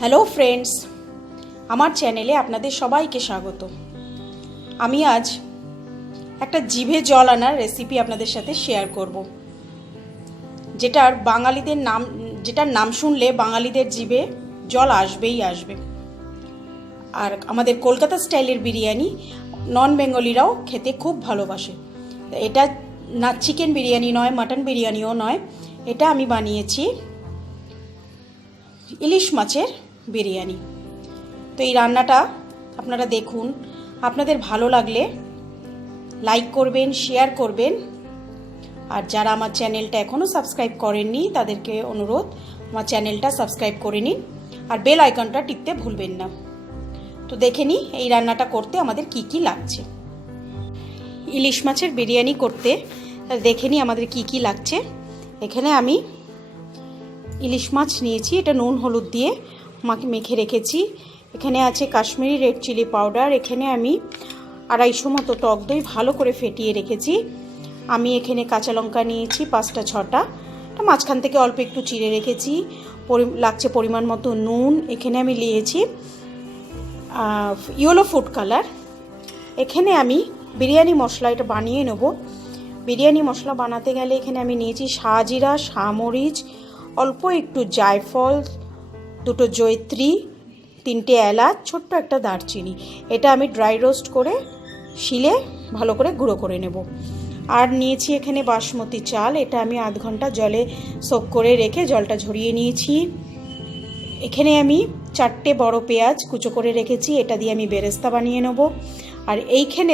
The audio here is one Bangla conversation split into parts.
হ্যালো ফ্রেন্ডস, আমার চ্যানেলে আপনাদের সবাইকে স্বাগত। আমি আজ একটা জিভে জল আনার রেসিপি আপনাদের সাথে শেয়ার করব, যেটার নাম শুনলে বাঙালিদের জিভে জল আসবেই আসবে। আর আমাদের কলকাতা স্টাইলের বিরিয়ানি নন বেঙ্গলিরাও খেতে খুব ভালোবাসে। এটা না চিকেন বিরিয়ানি নয়, মাটন বিরিয়ানিও নয়, এটা আমি বানিয়েছি ইলিশ মাছের বিরিয়ানি। তো এই রান্নাটা আপনারা দেখুন, আপনাদের ভালো লাগলে লাইক করবেন, শেয়ার করবেন। আর যারা আমার চ্যানেলটা এখনও সাবস্ক্রাইব করেননি তাদেরকে অনুরোধ, আমার চ্যানেলটা সাবস্ক্রাইব করে নিন আর বেল আইকনটা টিপতে ভুলবেন না। তো দেখে নিই এই রান্নাটা করতে আমাদের কি কি লাগছে। ইলিশ মাছের বিরিয়ানি করতে দেখে নিই আমাদের কি কি লাগছে। এখানে আমি ইলিশ মাছ নিয়েছি, এটা নুন হলুদ দিয়ে মেখে রেখেছি। এখানে আছে কাশ্মীরি রেড চিলি পাউডার। এখানে আমি 250 মতো টক দই ভালো করে ফেটিয়ে রেখেছি। আমি এখানে কাঁচা লঙ্কা নিয়েছি 5টা 6টা, মাঝখান থেকে অল্প একটু চিড়ে রেখেছি। লাগছে পরিমাণ মতো নুন। এখানে আমি নিয়েছি ইয়েলো ফুড কালার। এখানে আমি বিরিয়ানি মশলা এটা বানিয়ে নেব। বিরিয়ানি মশলা বানাতে গেলে এখানে আমি নিয়েছি শাহজিরা, শামরিচ, অল্প একটু জায়ফল, 2টো জয়িত্রী, 3টে এলাচ, ছোট্ট একটা দারচিনি। এটা আমি ড্রাই রোস্ট করে শিলে ভালো করে গুঁড়ো করে নেব। আর নিয়েছি এখানে বাসমতি চাল, এটা আমি আধ ঘন্টা জলে সোক করে রেখে জলটা ঝরিয়ে নিয়েছি। এখানে আমি 4টে বড় পেঁয়াজ কুচো করে রেখেছি, এটা দিয়ে আমি বেরেস্তা বানিয়ে নেব। আর এইখানে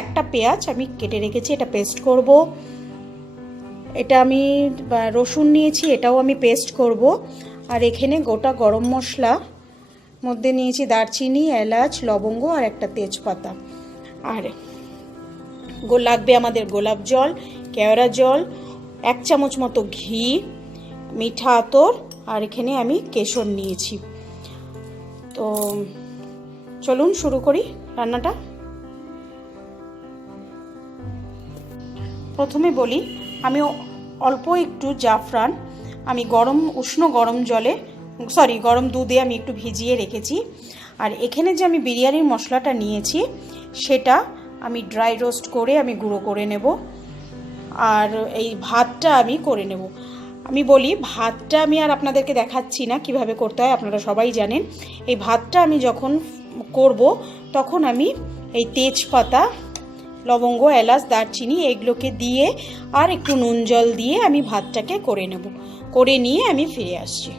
একটা পেঁয়াজ আমি কেটে রেখেছি, এটা পেস্ট করব। এটা আমি রসুন নিয়েছি, এটাও আমি পেস্ট করব। আর এখানে গোটা গরম মশলা মধ্যে নিয়েছি দারচিনি, এলাচ, লবঙ্গ আর একটা তেজপাতা। আর লাগবে আমাদের গোলাপ জল, কেওড়া জল, 1 চামচ মতো ঘি, মিঠা আতর, আর এখানে আমি কেশর নিয়েছি। তো চলুন শুরু করি রান্নাটা। প্রথমে বলি, আমি অল্প একটু জাফরান আমি উষ্ণ গরম দুধে আমি একটু ভিজিয়ে রেখেছি। আর এখানে যে আমি বিরিয়ানির মশলাটা নিয়েছি সেটা আমি ড্রাই রোস্ট করে আমি গুঁড়ো করে নেব। আর এই ভাতটা আমি করে নেব। আমি বলি, ভাতটা আমি আর আপনাদেরকে দেখাচ্ছি না কিভাবে করতে হয়, আপনারা সবাই জানেন। এই ভাতটা আমি যখন করব তখন আমি এই তেজপাতা, লবঙ্গ, এলাচ, দারচিনি এগুলোকে দিয়ে আর একটু নুন জল দিয়ে আমি ভাতটাকে করে নেব। করে নিয়ে আমি ফিরে আসছি।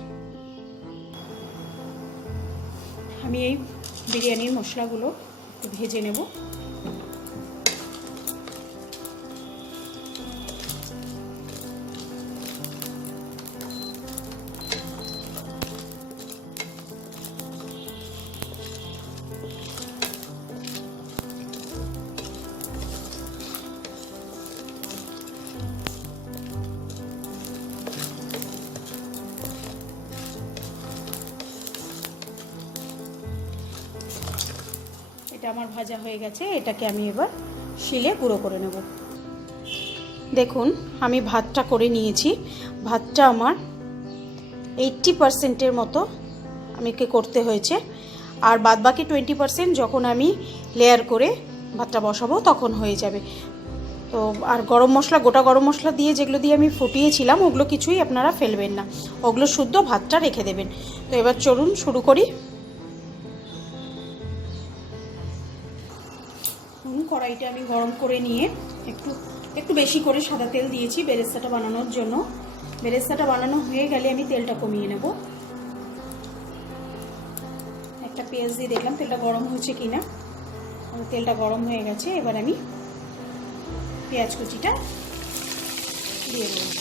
আমি এই বিরিয়ানির মশলাগুলো একটু ভেজে নেব। এটা আমার ভাজা হয়ে গেছে, এটাকে আমি এবার শিলে গুঁড়ো করে নেব। দেখুন আমি ভাতটা করে নিয়েছি। ভাতটা আমার 80%-এর মতো আমাকে করতে হয়েছে। আর বাদবাকি 20% যখন আমি লেয়ার করে ভাতটা বসাবো তখন হয়ে যাবে। তো আর গোটা গরম মশলা দিয়ে যেগুলো দিয়ে আমি ফুটিয়েছিলাম ওগুলো কিছুই আপনারা ফেলবেন না, ওগুলো শুদ্ধ ভাতটা রেখে দেবেন। তো এবার চলুন শুরু করি। কড়াইটা আমি গরম করে নিয়ে একটু বেশি করে সাদা তেল দিয়েছি বেরেস্তাটা বানানোর জন্য। বেরেস্তাটা বানানো হয়ে গেলে আমি তেলটা কমিয়ে নেব। একটা পেঁয়াজ দিয়ে দেখলাম তেলটা গরম হয়েছে কিনা। তেলটা গরম হয়ে গেছে, এবার আমি পেঁয়াজ কুচিটা দিয়ে দেবো।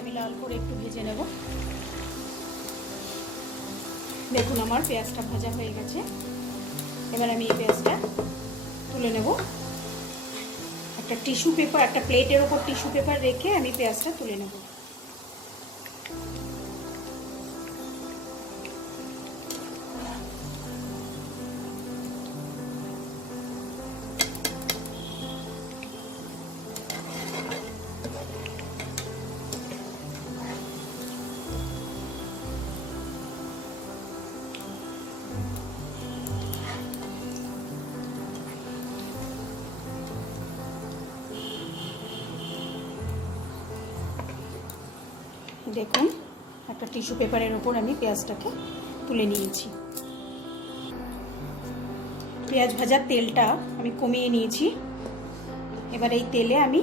আমি লাল করে একটু ভেজে নেব। দেখুন আমার পেঁয়াজটা ভাজা হয়ে গেছে। এবার আমি এই পেঁয়াজটা তুলে নেব। একটা টিস্যু পেপার, একটা প্লেটের ওপর টিস্যু পেপার রেখে আমি পেঁয়াজটা তুলে নেব। দেখুন, একটা টিস্যু পেপারের ওপর আমি পেঁয়াজটাকে তুলে নিয়েছি। পেঁয়াজ ভাজার তেলটা আমি কমিয়ে নিয়েছি। এবার এই তেলে আমি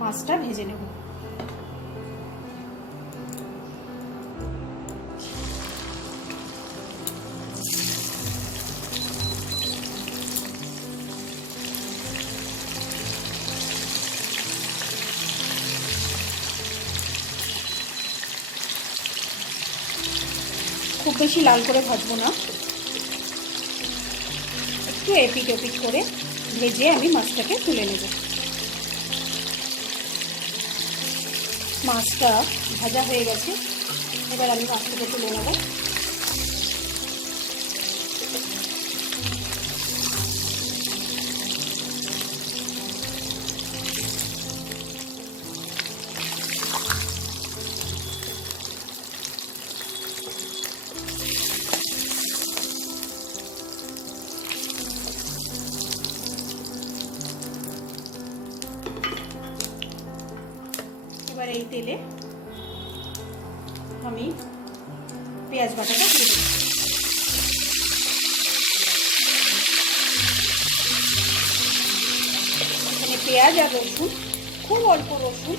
মাছটা ভেজে নেব। খুব বেশি লাল করে ভাজবো না, একটু এপিট ওপিট করে ভেজে আমি মাছটাকে তুলে নেব। মাছটা ভাজা হয়ে গেছে, এবার আমি মাছটাকে তুলে নেব। এবার এই তেলে আমি পেঁয়াজ বাটাটা দিয়ে দেব। এখানে পেঁয়াজ আর রসুন, খুব অল্প রসুন,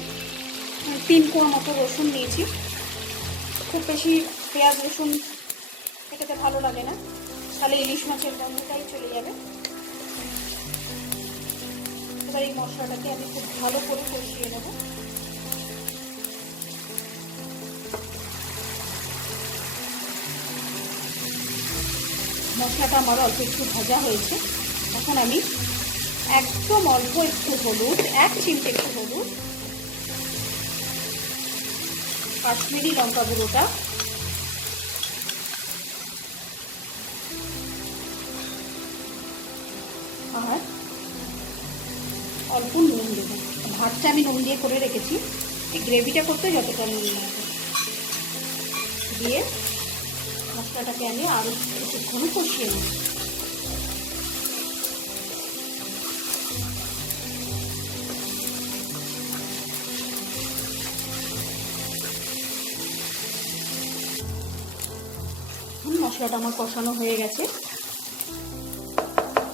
3 কোয়া মতো রসুন নিয়েছি। খুব বেশি পেঁয়াজ রসুন এটাতে ভালো লাগে না, তাহলে ইলিশ মাছের গন্ধটাই চলে যাবে। এবার এই মশলাটাকে আমি খুব ভালো করে কষিয়ে নেব। মশলাটা আমার অল্প একটু ভাজা হয়েছে। এখন আমি একদম অল্প একটু হলুদ, 1 চিমটে একটু হলুদ, কাশ্মীরি লঙ্কা গুঁড়োটা, আর অল্প নুন দেবো। ভাতটা আমি নুন দিয়ে করে রেখেছি, এই গ্রেভিটা করতে যতটা নুন লাগবে দিয়ে মশলাটাকে আমি আরও কিছুক্ষণ কষিয়ে নেব। মশলাটা আমার কষানো হয়ে গেছে।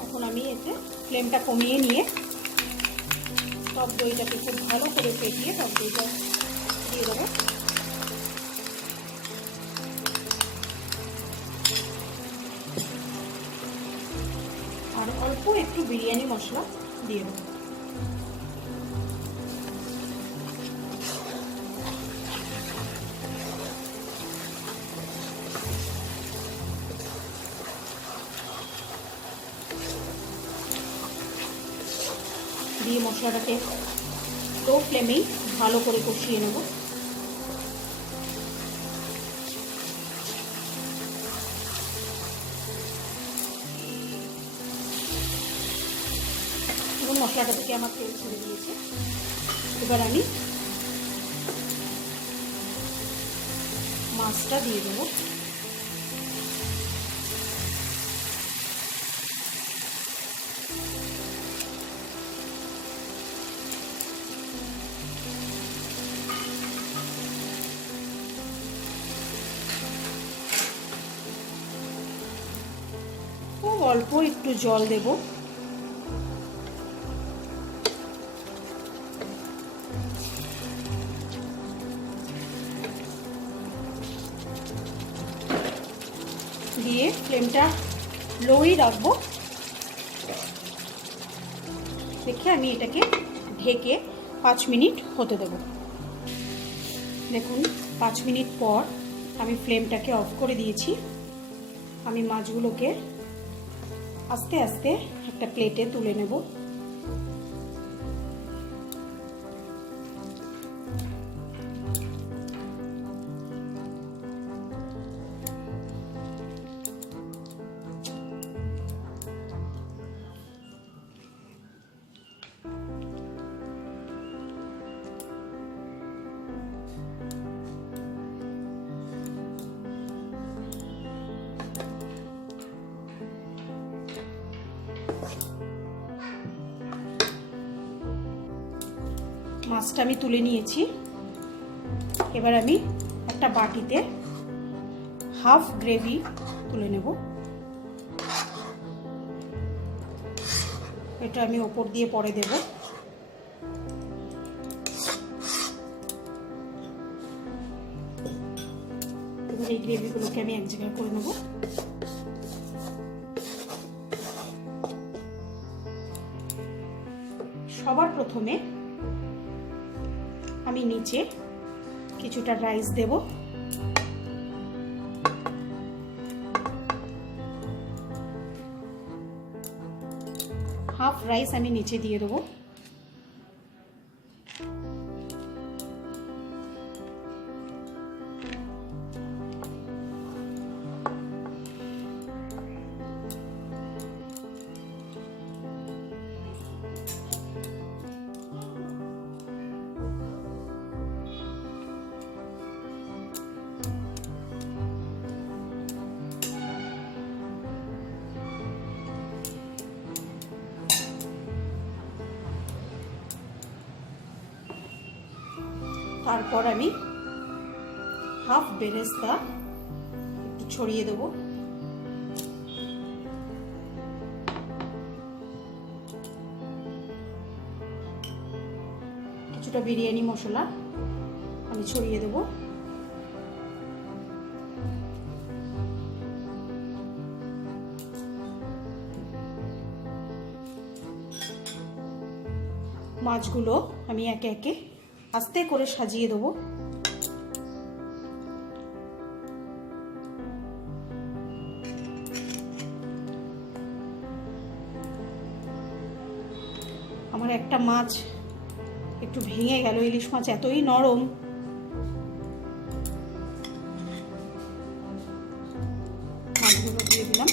এখন আমি এতে ফ্লেমটা কমিয়ে নিয়ে টক দইটাকে খুব ভালো করে ফেটিয়ে টক দইটা দিয়ে দেবো। আর অল্প একটু বিরিয়ানি মশলা দিয়ে দেবো। দিয়ে মশলাটাকে লো ফ্লেমেই ভালো করে কষিয়ে নেব। এবং মশলাটা থেকে আমার তেল ছেড়ে দিয়েছে। এবার আমি মাছটা দিয়ে দেবো। খুব অল্প একটু জল দেব। দিয়ে ফ্লেমটা লোই রাখবো। দেখে আমি এটাকে ঢেকে 5 মিনিট হতে দেব। দেখুন 5 মিনিট পর আমি ফ্লেমটাকে অফ করে দিয়েছি। আমি মাছগুলোকে আস্তে আস্তে একটা প্লেটে তুলে নেব। মাছটা আমি তুলে নিয়েছি। এবার আমি একটা বাটিতে হাফ গ্রেভি তুলে নেব। এটা আমি ওপর দিয়ে পরে দেব। এবার এই গ্রেভিগুলোকে আমি এক জায়গায় করে নেব। সবার প্রথমে আমি নিচে কিছুটা রাইস দেব। হাফ রাইস আমি নিচে দিয়ে দেবো। তারপর আমি হাফ বেরেস্তা একটু ছড়িয়ে দেব। কিছুটা বিরিয়ানি মশলা আমি ছড়িয়ে দেব। মাছগুলো আমি একে একে আস্তে করে সাজিয়ে দেবো। আমার একটা মাছ একটু ভেঙে গেল। ইলিশ মাছ এতই নরম। মাছগুলো দিয়ে দিলাম।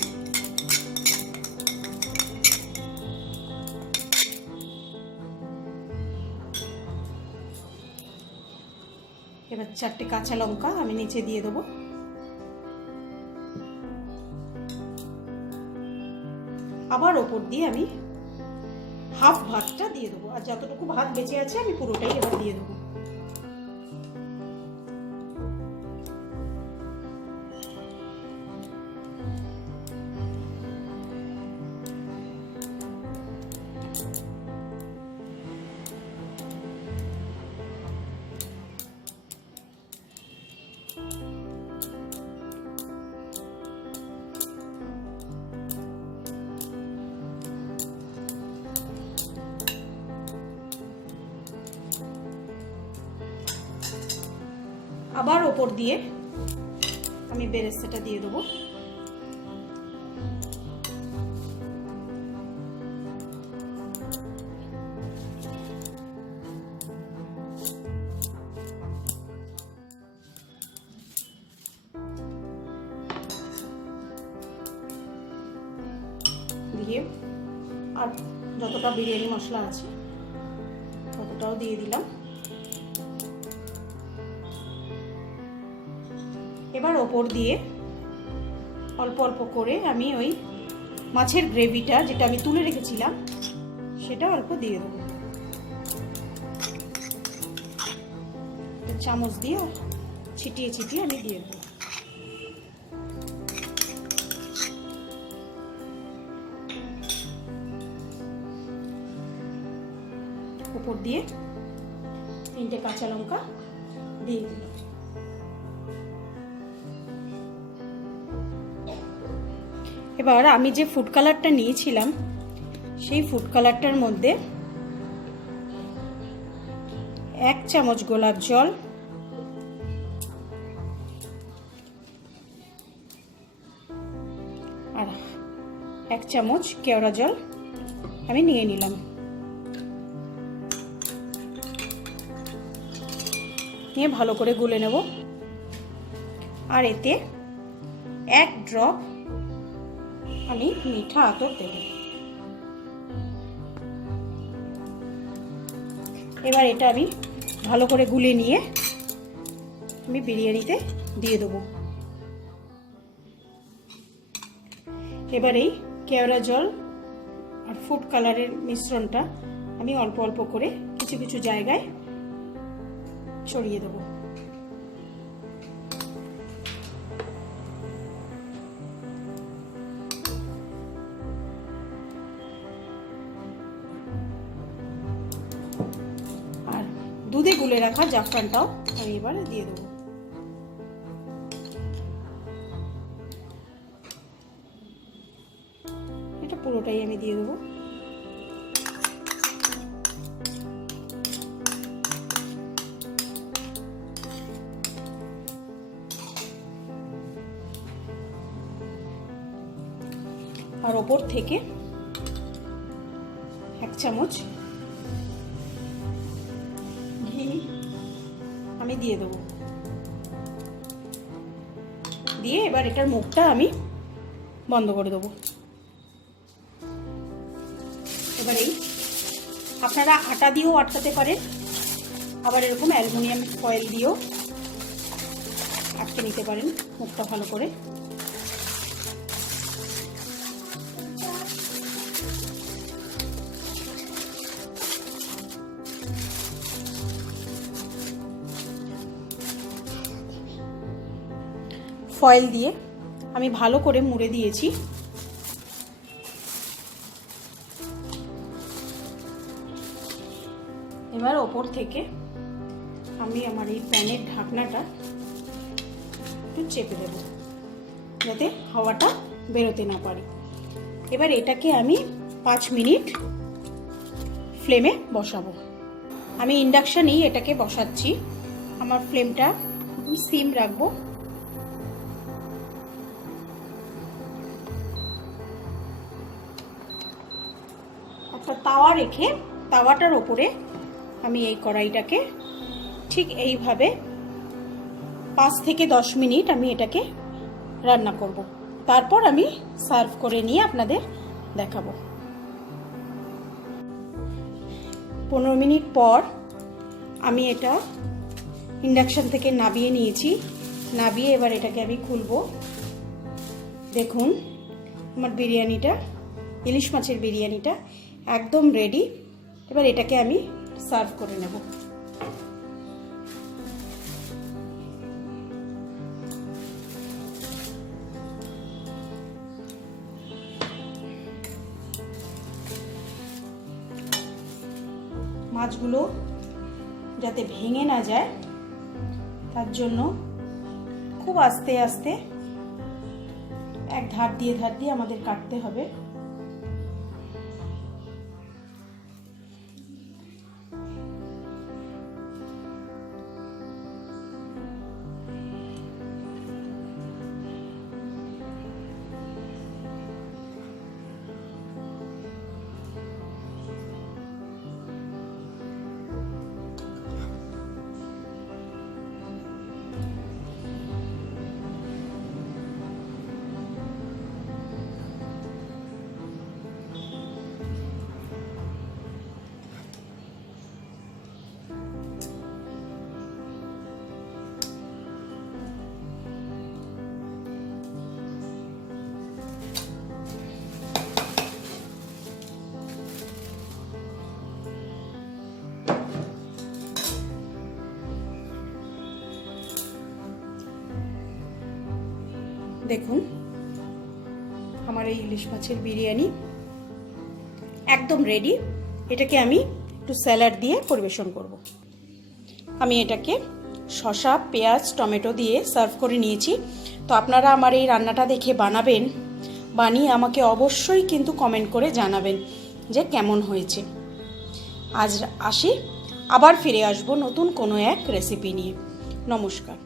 এবার 4টে কাঁচা লঙ্কা আমি নিচে দিয়ে দেবো। আবার ওপর দিয়ে আমি হাফ ভাতটা দিয়ে দেবো। আর যতটুকু ভাত বেঁচে আছে আমি পুরোটাই এবার দিয়ে দেবো। আবার ওপর দিয়ে আমি বেরেস্তাটা দিয়ে দেবো। দিয়ে আর যতটা বিরিয়ানি মশলা আছে ততটাও দিয়ে দিলাম। এবার ওপর দিয়ে অল্প অল্প করে আমি ওই মাছের গ্রেভিটা যেটা আমি তুলে রেখেছিলাম সেটা অল্প দিয়ে দেবো। চামচ দিয়ে ছিটিয়ে ছিটিয়ে আমি দিয়ে দেবো। উপর দিয়ে 3টে কাঁচা লঙ্কা দিয়ে দিলাম। এবার আমি যে ফুড কালারটা নিয়েছিলাম সেই ফুড কালারটার মধ্যে 1 চামচ গোলাপ জল, আর 1 চামচ কেওড়া জল আমি নিয়ে নিলাম। নিয়ে ভালো করে গুলে নেব। আর এতে 1 ড্রপ আমি মিঠা আতর দেব। এবার এটা আমি ভালো করে গুলে নিয়ে আমি বিরিয়ানিতে দিয়ে দেবো। এবার এই কেওড়া জল আর ফুড কালারের মিশ্রণটা আমি অল্প অল্প করে কিছু কিছু জায়গায় ছড়িয়ে দেবো। আর দুধে গুলে রাখা জাফরানটাও আমি এবারে দিয়ে দেবো। এটা পুরোটাই আমি দিয়ে দেবো। আর ওপর থেকে 1 চামচ ঘি আমি দিয়ে দেবো। দিয়ে এবার এটার মুখটা আমি বন্ধ করে দেবো। এবার এই আপনারা আটা দিয়েও আটকাতে পারেন, আবার এরকম অ্যালুমিনিয়াম ফয়েল দিয়েও আটকে নিতে পারেন মুখটা ভালো করে। ফয়েল দিয়ে আমি ভালো করে মুড়ে দিয়েছি। এবার ওপর থেকে আমি আমার এই প্যানের ঢাকনাটা একটু চেপে দেব যাতে হাওয়াটা বেরোতে না পারে। এবার এটাকে আমি 5 মিনিট ফ্লেমে বসাবো। আমি ইন্ডাকশনেই এটাকে বসাচ্ছি। আমার ফ্লেমটা সিম রাখবো। একটা তাওয়া রেখে তাওয়াটার ওপরে আমি এই কড়াইটাকে ঠিক এইভাবে 5 থেকে 10 মিনিট আমি এটাকে রান্না করব। তারপর আমি সার্ভ করে নিয়ে আপনাদের দেখাবো। 15 মিনিট পর আমি এটা ইন্ডাকশন থেকে নাবিয়ে নিয়েছি। নাবিয়ে এবার এটাকে আমি খুলবো। দেখুন আমার বিরিয়ানিটা, ইলিশ মাছের বিরিয়ানিটা একদম রেডি। এবার এটাকে আমি সার্ভ করে নেব। মাছগুলো যাতে ভেঙে না যায় তার জন্য খুব আস্তে আস্তে এক ধার দিয়ে আমাদের কাটতে হবে। দেখুন আমার এই ইলিশ মাছের বিরিয়ানি একদম রেডি। এটাকে আমি একটু স্যালাড দিয়ে পরিবেশন করব। আমি এটাকে শসা, পেঁয়াজ, টমেটো দিয়ে সার্ভ করে নিয়েছি। তো আপনারা আমার এই রান্নাটা দেখে বানাবেন, বানিয়ে আমাকে অবশ্যই কিন্তু কমেন্ট করে জানাবেন যে কেমন হয়েছে। আজ আসি, আবার ফিরে আসবো নতুন কোনো এক রেসিপি নিয়ে। নমস্কার।